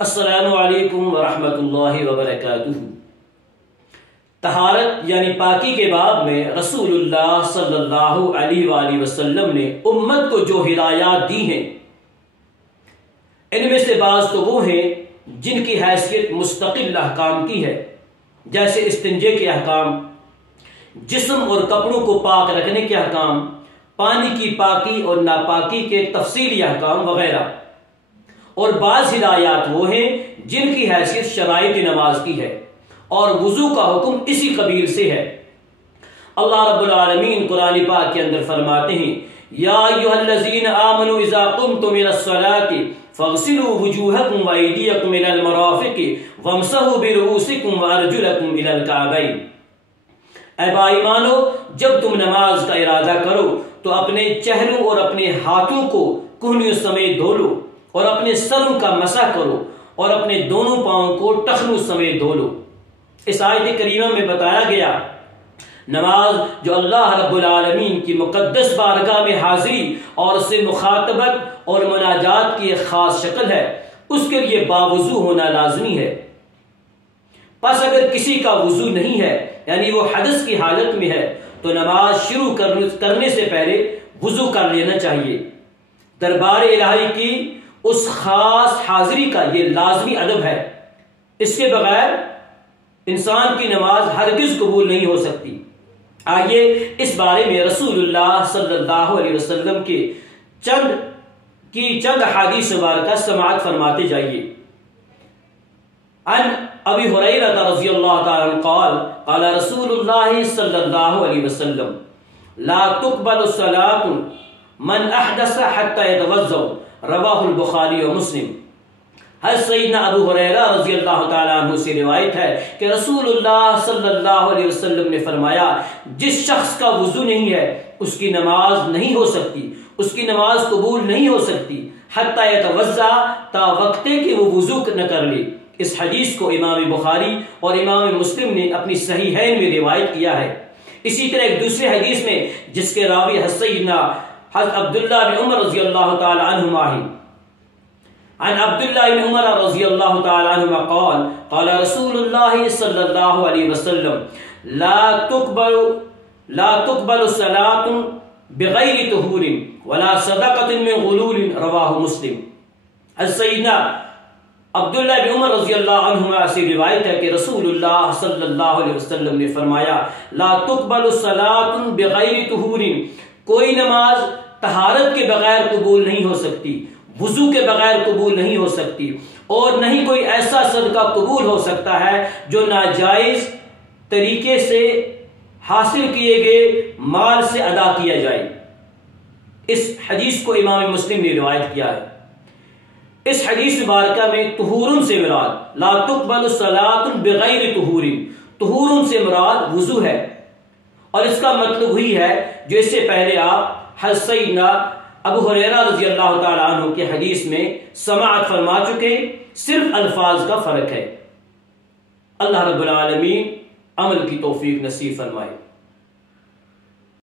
السلام علیکم ورحمۃ اللہ وبرکاتہ۔ طہارت یعنی پاکی کے باب میں رسول اللہ صلی اللہ علیہ وآلہ وسلم نے امت کو جو ہدایات دی ہیں، ان میں سے بعض تو وہ ہیں جن کی حیثیت مستقل احکام کی ہے، جیسے استنجے کے احکام، جسم اور کپڑوں کو پاک رکھنے کے احکام، پانی کی پاکی اور ناپاکی کے تفصیلی احکام وغیرہ۔ اور بعض ہدایات وہ ہیں جن کی حیثیت شرائط نماز کی ہے، اور وضو کا حکم اسی قبیل سے ہے۔ اللہ رب العالمین قرآن پاک کے اندر فرماتے ہیں، یا ایھا الذین آمنوا اذا قمتم الى الصلاۃ فاغسلوا وجوہکم وایدیکم الى المرافق وامسحوا برؤوسکم وارجلکم الى الکعبین۔ اے با ایمانو، جب تم نماز کا ارادہ کرو تو اپنے چہروں اور اپنے ہاتھوں کو کہنیوں سمیت دھو لو، اور اپنے سروں کا مسح کرو، اور اپنے دونوں پاؤں کو ٹخنوں سمیت دھو لو۔ اس آیت کریمہ میں بتایا گیا نماز جو اللہ رب العالمین کی مقدس بارگاہ میں حاضری اور اس سے مخاطبت اور مناجات کی ایک خاص شکل ہے، اس کے لیے باوضو ہونا لازمی ہے۔ پس اگر کسی کا وضو نہیں ہے، یعنی وہ حدث کی حالت میں ہے، تو نماز شروع کرنے سے پہلے وضو کر لینا چاہیے۔ دربار الہی کی اس خاص حاضری کا یہ لازمی ادب ہے، اس کے بغیر انسان کی نماز ہرگز قبول نہیں ہو سکتی۔ آئیے اس بارے میں رسول اللہ صلی اللہ علیہ وسلم کے چند احادیث مبارکہ سماعت فرماتے جائیے۔ عن ابی ہریرہ رضی اللہ تعالی عنہ قال قال رسول اللہ صلی اللہ علیہ وسلم لا تقبل الصلاة من احدث حتى يتوضأ، رواہ البخاری و مسلم۔ حضرت سیدنا ابو ہریرہ رضی اللہ تعالیٰ عنہ سے روایت ہے کہ رسول اللہ صلی اللہ علیہ وسلم نے فرمایا، جس شخص کا وضو نہیں ہے اس کی نماز نہیں ہو سکتی، اس کی نماز قبول نہیں ہو سکتی حتی یتوضا، تا وقتے کہ وہ وضو نہ کر لے۔ اس حدیث کو امام بخاری اور امام مسلم نے اپنی صحیحین میں روایت کیا ہے۔ اسی طرح ایک دوسرے حدیث میں جس کے راوی سیدنا حضرت عبداللہ بن عمر رضی اللہ تعالی عنہما ہیں، عن عبداللہ بن عمر رضی اللہ تعالی عنہما قال قال رسول اللہ صلی اللہ علیہ وسلم لا تقبل صلاة بغیر طہور ولا صدقة من غلول، رواہ مسلم۔ حضرت سیدنا عبداللہ بن عمر رضی اللہ عنہما سے روایت ہے کہ رسول اللہ صلی اللہ علیہ وسلم نے فرمایا، لا تقبل صلاة بغیر طہور، کوئی نماز طہارت کے بغیر قبول نہیں ہو سکتی، وضو کے بغیر قبول نہیں ہو سکتی، اور نہ ہی کوئی ایسا صدقہ قبول ہو سکتا ہے جو ناجائز طریقے سے حاصل کیے گئے مال سے ادا کیا جائے۔ اس حدیث کو امام مسلم نے روایت کیا ہے۔ اس حدیث مبارکہ میں طہور سے مراد لا تقبل الصلاۃ بغیر طہور، طہور سے مراد وضو ہے، اور اس کا مطلب وہی ہے جو اس سے پہلے آپ حضرت سیدنا ابو ہریرہ رضی اللہ تعالی عنہ کی حدیث میں سماعت فرما چکے، صرف الفاظ کا فرق ہے۔ اللہ رب العالمین عمل کی توفیق نصیب فرمائے۔